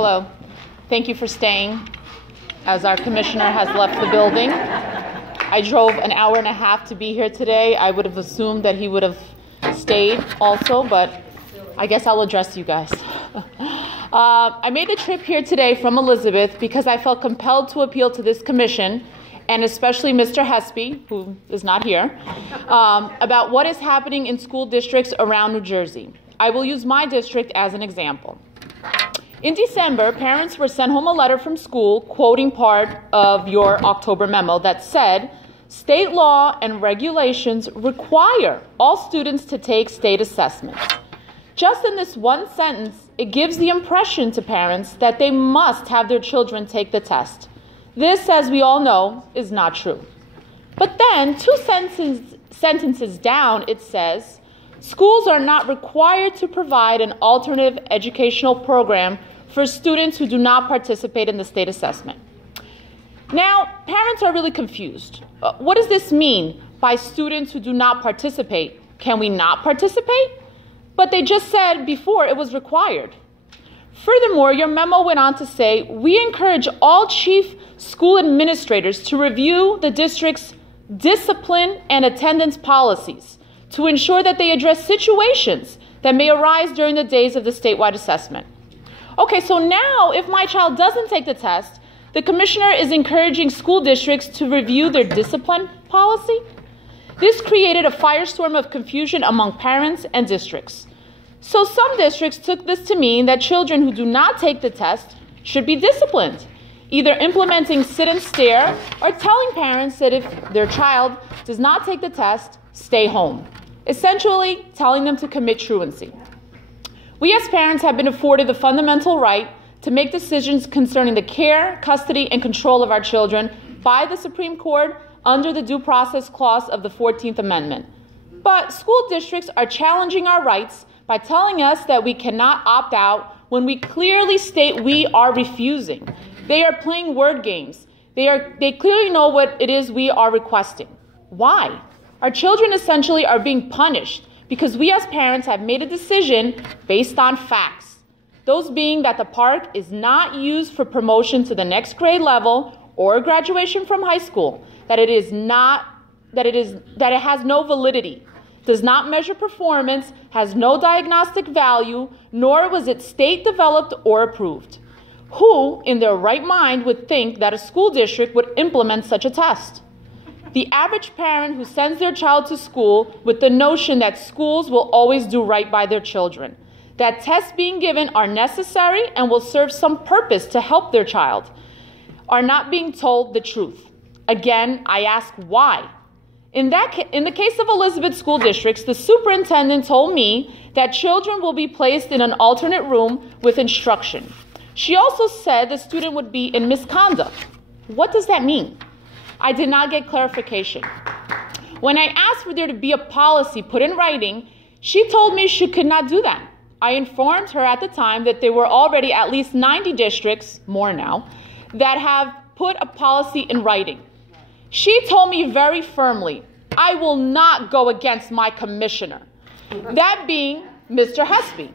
Hello. Thank you for staying, as our commissioner has left the building. I drove an hour and a half to be here today. I would have assumed that he would have stayed also, but I guess I'll address you guys. I made the trip here today from Elizabeth because I felt compelled to appeal to this commission, and especially Mr. Hespy, who is not here, about what is happening in school districts around New Jersey. I will use my district as an example. In December, parents were sent home a letter from school quoting part of your October memo that said, state law and regulations require all students to take state assessments. Just in this one sentence, it gives the impression to parents that they must have their children take the test. This, as we all know, is not true. But then, two sentences down, it says, schools are not required to provide an alternative educational program for students who do not participate in the state assessment. Now, parents are really confused. What does this mean by students who do not participate? Can we not participate? But they just said before it was required. Furthermore, your memo went on to say, we encourage all chief school administrators to review the district's discipline and attendance policies to ensure that they address situations that may arise during the days of the statewide assessment. Okay, so now if my child doesn't take the test, the commissioner is encouraging school districts to review their discipline policy. This created a firestorm of confusion among parents and districts. So some districts took this to mean that children who do not take the test should be disciplined, either implementing sit and stare or telling parents that if their child does not take the test, stay home, essentially telling them to commit truancy. We as parents have been afforded the fundamental right to make decisions concerning the care, custody, and control of our children by the Supreme Court under the Due Process Clause of the 14th Amendment. But school districts are challenging our rights by telling us that we cannot opt out when we clearly state we are refusing. They are playing word games. They clearly know what it is we are requesting. Why? Our children essentially are being punished because we as parents have made a decision based on facts. Those being that the park is not used for promotion to the next grade level or graduation from high school, that it has no validity, does not measure performance, has no diagnostic value, nor was it state developed or approved. Who in their right mind would think that a school district would implement such a test? The average parent who sends their child to school with the notion that schools will always do right by their children, that tests being given are necessary and will serve some purpose to help their child, are not being told the truth. Again, I ask why? In the case of Elizabeth school districts, the superintendent told me that children will be placed in an alternate room with instruction. She also said the student would be in misconduct. What does that mean? I did not get clarification. When I asked for there to be a policy put in writing, she told me she could not do that. I informed her at the time that there were already at least 90 districts, more now, that have put a policy in writing. She told me very firmly, I will not go against my commissioner, that being Mr. Hespy.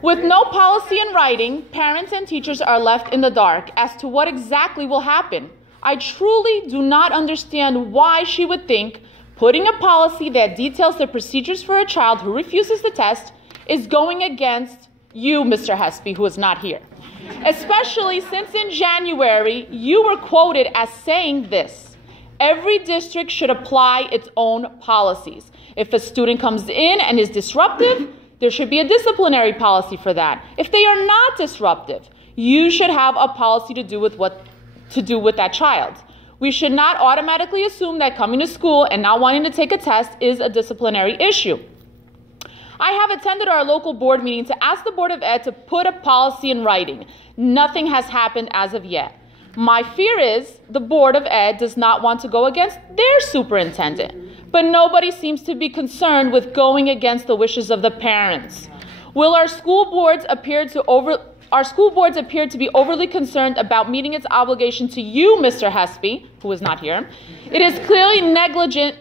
With no policy in writing, parents and teachers are left in the dark as to what exactly will happen. I truly do not understand why she would think putting a policy that details the procedures for a child who refuses the test is going against you, Mr. Hespy, who is not here. Especially since in January, you were quoted as saying this: every district should apply its own policies. If a student comes in and is disruptive, there should be a disciplinary policy for that. If they are not disruptive, you should have a policy to do with that child. We should not automatically assume that coming to school and not wanting to take a test is a disciplinary issue. I have attended our local board meeting to ask the Board of Ed to put a policy in writing. Nothing has happened as of yet. My fear is the Board of Ed does not want to go against their superintendent, but nobody seems to be concerned with going against the wishes of the parents. Will our school boards appear to be overly concerned about meeting its obligation to you, Mr. Hespy, who is not here. It is clearly neglecting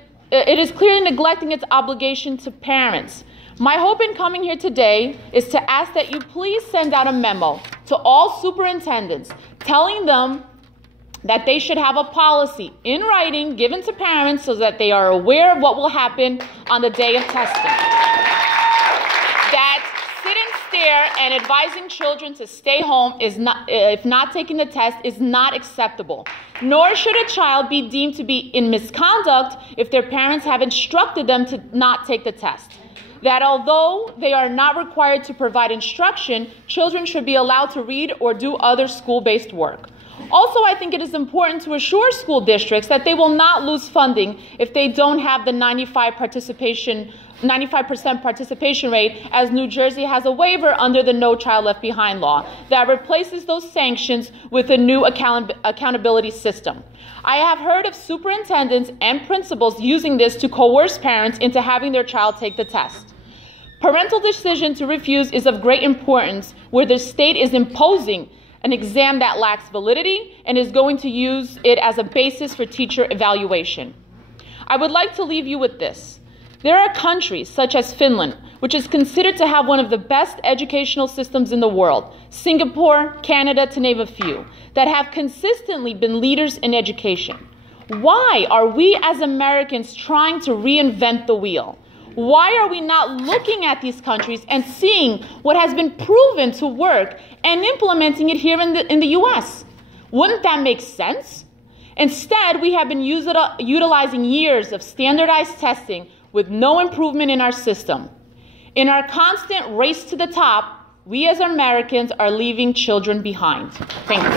its obligation to parents. My hope in coming here today is to ask that you please send out a memo to all superintendents, telling them that they should have a policy in writing given to parents so that they are aware of what will happen on the day of testing. That sit and stare and advising children to stay home is not, if not taking the test, is not acceptable. Nor should a child be deemed to be in misconduct if their parents have instructed them to not take the test. That although they are not required to provide instruction, children should be allowed to read or do other school-based work. Also, I think it is important to assure school districts that they will not lose funding if they don't have the 95% participation rate, as New Jersey has a waiver under the No Child Left Behind law that replaces those sanctions with a new accountability system. I have heard of superintendents and principals using this to coerce parents into having their child take the test. Parental decision to refuse is of great importance where the state is imposing an exam that lacks validity and is going to use it as a basis for teacher evaluation. I would like to leave you with this. There are countries such as Finland, which is considered to have one of the best educational systems in the world, Singapore, Canada, to name a few, that have consistently been leaders in education. Why are we as Americans trying to reinvent the wheel? Why are we not looking at these countries and seeing what has been proven to work and implementing it here in the U.S.? Wouldn't that make sense? Instead, we have been utilizing years of standardized testing with no improvement in our system. In our constant race to the top, we as Americans are leaving children behind. Thank you.